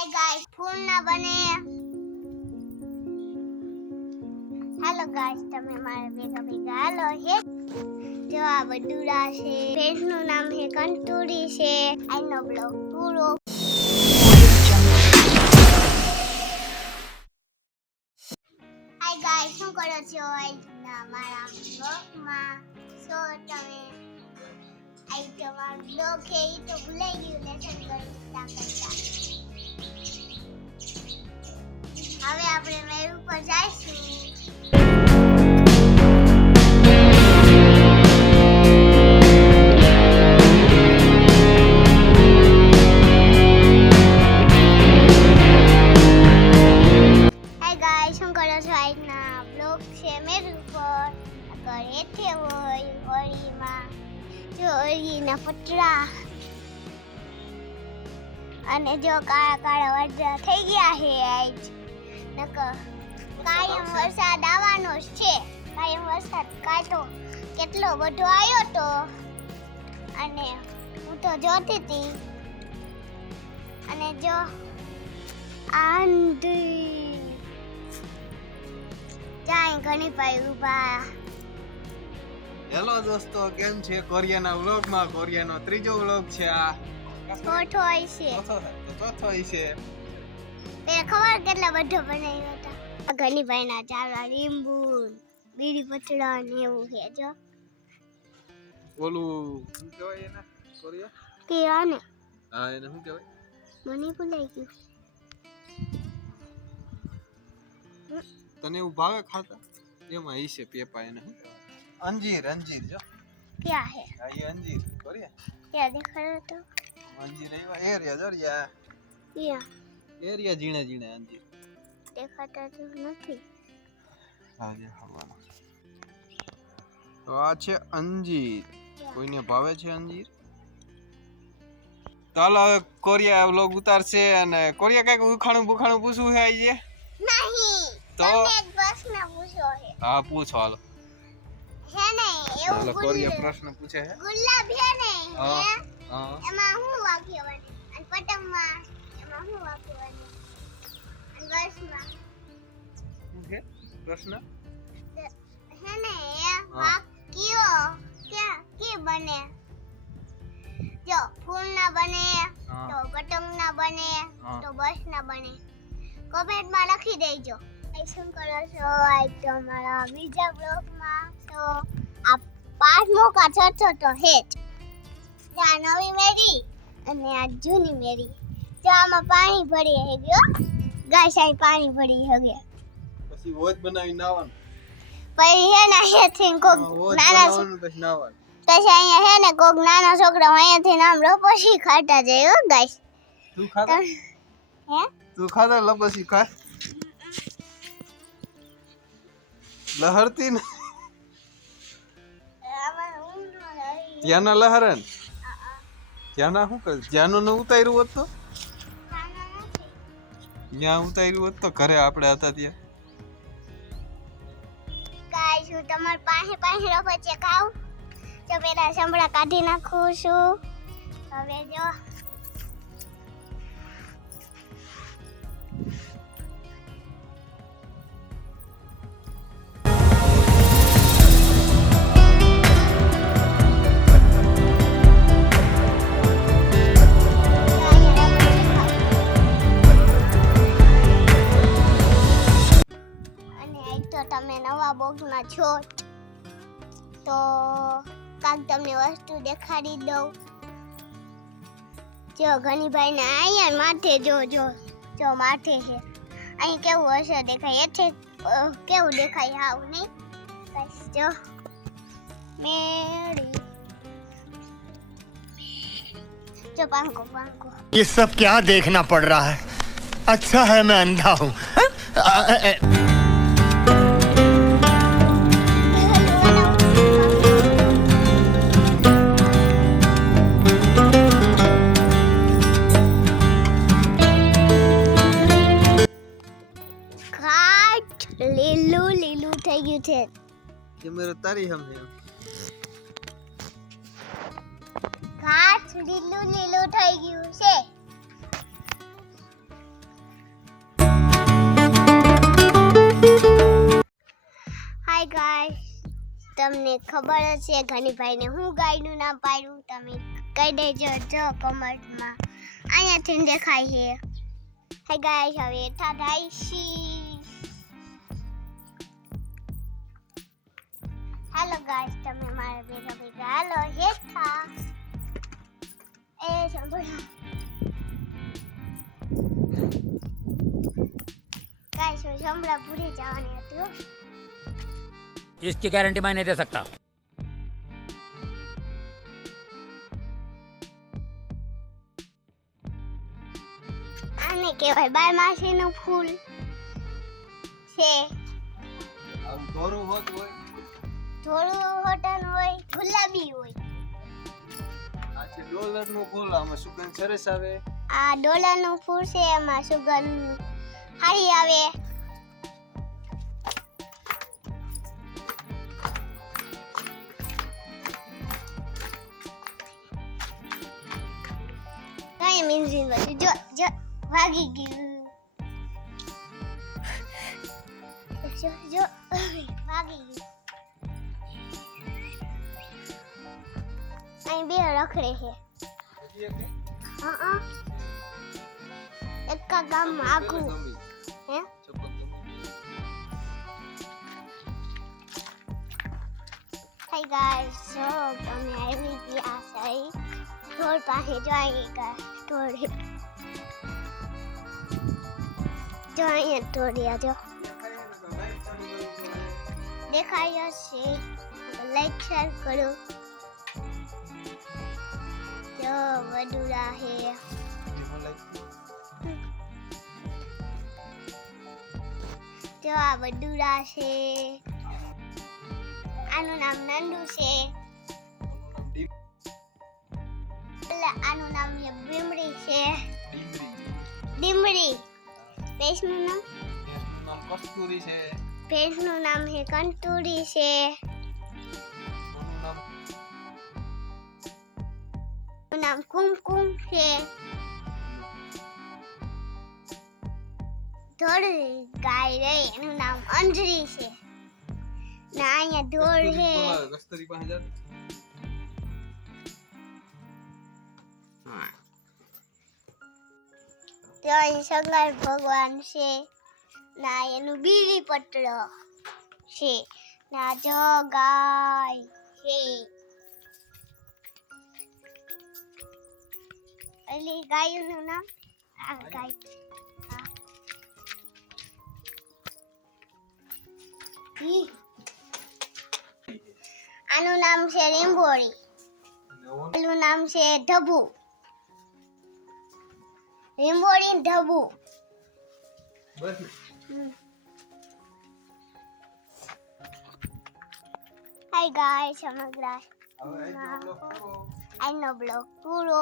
Hi guys ફૂલ ના બને હાલો guys તમે મારા ભેગા ભેગા હાલો હે જો આ બડુડા છે પેજનું નામ છે કંટુરી છે આજનો બ્લોગ પૂરો હાય ગાઈસ શું કરો છો આજના મારા બ્લોગમાં સો તમે આઈ તમારો બ્લોગ છે એ તો ભૂલાઈ ગયું લેસન કરતા કરતા હવે આપણે મેળ ઉપર જઈશું. હાય ગાઈસ શું કરો છો? આજના બ્લોગ છે મેળ ઉપર ઘરે છે હોય અને જો કાળા કાળા વાદળા થઈ ગયા છે આજ. નકર કાયમ વરસાદ આવવાનો છે. કાયમ વરસાદ કાટો કેટલો બધો આવ્યો તો. અને હું તો જોતી હતી. અને જો આંધી જાય ઘણી પાઈ ઊભા. હેલો દોસ્તો કેમ છે? કોરિયાના વ્લોગમાં કોરિયાનો ત્રીજો વ્લોગ છે આ. ચોથો તો ચોથો છે. તે ખબર કેટલા બધો બનાવ્યો હતા ઘણી ભાઈ ના ચાલવા લીંબુ બીડી પતડા ને એવું છે જો. ઓલું શું કહેવાય એને? કોરિયા? તે આને હા એને શું કહેવાય? મને ભૂલાઈ ગયું. તને એવું ભાવે ખાતા? એમાં હી છે પેપા એને અંજીર અંજીર જો. ક્યાં હે આ અંજીર કોરિયા. ક્યાં દેખાડો તો? અંજીર એવા એરિયા જરિયા ક્યાં એરિયા ઝીણા ઝીણા અંજીર દેખાતા તો નથી. હા જે તો આ છે અંજીર. કોઈને ભાવે છે અંજીર? ચાલો હવે કોરિયા વ્લોગ ઉતારશે અને કોરિયા કંઈક ઉખાણું બુખાણું પૂછવું છે આજે? નહીં. તો? પ્રશ્ન પૂછો છે. હા પૂછો હાલો. હે ને એવું કોરિયા પ્રશ્ન પૂછે છે. ગુલાબ હે? ને એમાં હું વાક્ય બને અને પતંગમાં? એમાં હું વાક્ય બને અને બસમાં શું છે પ્રશ્ન? હે ને વાક્યો કે કે બને? જો ફૂલ ના બને તો પતંગ ના બને તો બસ ના બને. કમેન્ટમાં લખી દેજો. શું કરો છો આજ તો અમારા બીજા બ્લોગમાં તો આ પાંચમો તો છઠ્ઠો તો નવી મેરી અને આ જૂની મેરી તો આમાં પાણી ભરી હે. ગયો સાઈ પાણી ભરી હે પછી વોચ બનાવી નાવાનું. પછી હે ને અહીંયાથી કોક નાના પછી નાવાનું. પછી અહીંયા હે ને કોક નાનો છોકરો અહીંયાથી નામ રોપોશી ખાતા જાય હો ગાય. તું ખાધા? હે? તું ખા? લહરતી ને? આમાં ઊંઘ ન આવી. ત્યાંના લહરન ત્યાંના શું કરે? ત્યાંનું ને ઉતાર્યું હોત તો? ત્યાં ઉતાર્યું હોત તો ઘરે આપણે હતા ત્યાં. ગાઈસ, હું તમારી પાસે પાસે રોપચે ખાઉં તો પેલા સંભળા કાઢી નાખું છું. હવે જો છો તો કાંક તમને વસ્તુ દેખાડી દઉં જો ઘણી ભાઈને અહીંયા માથે જો જો જો માથે છે અહીં કેવું હશે દેખાય એઠે અ, કેવું દેખાય હાવ નહીં બસ જો મેળી જો પાંખો પાંખો ये सब क्या देखना पड़ रहा है अच्छा है मैं अंधा हूँ લીલું લીલું થઈ ગયું છે. કેમેરો તારી સામે ઘાસ લીલું લીલું થઈ ગયું છે. હાય ગાઈસ તમને ખબર હશે ઘણીભાઈને હું ગાયનું નામ પાડ્યું તમે કહી દેજો જો કમેન્ટમાં અહીંયાથી દેખાય છે. હાય ગાઈસ હવે થાય આઈશી ગાઈસ હું સંભળા ભૂલી જવાની હતી હો. इसकी गारंटी मैं नहीं दे सकता આને કહેવાય બારમાસીનું ફૂલ છે આમ દોરું હોત હોય થોડું હોટન હોય ગુલાબી હોય આ છે ડોલર નું ફૂલ આમાં સુગંધ સરસ આવે આ ડોલરનું ફૂલ છે એમાં સુગંધ સારી આવે કઈ મીન્સી બધું જો જો ભાગી ગયું જો જો ભાગી ગયું અહીં બે રખડે છે હજી એક ને? હા એકા ગામમાં આખું હે ગમી. ગાઈસ સો અમે આવી ગયા છે ઢોર પાસે જોઈએ ઢોર. જો અહીંયા ઢોરિયા દેખાય છે લાઈક શેર કરો. જો વધુ હે જેમાં જો આ વડુરા છે આનું નામ નંદુ છે. ડીમડી ભેંસનું નામ? નામ કસ્તુરી છે. ભેંસનું નામ છે કંતુરી છે. નામ? કુમકુમ છે. ધોળ ગાય રે એનું નામ અંજરી છે. ને અહીંયા ધોળ છે. કસ્તુરી કસ્તુરી પાસે તો અહીં શંકર ભગવાન છે ના એનું બીડી પત્ર છે ના જો ગાય છે એટલે ગાયનું નામ આ ગાય હા. ઈ. આનું નામ છે લીંબોળી અને ઓનું પેલું નામ છે ઢબુ લીંબોળી ને ઢબુ બસ ને. હાય ગાય સમગ્ર હવે આજનો બ્લોગ પૂરો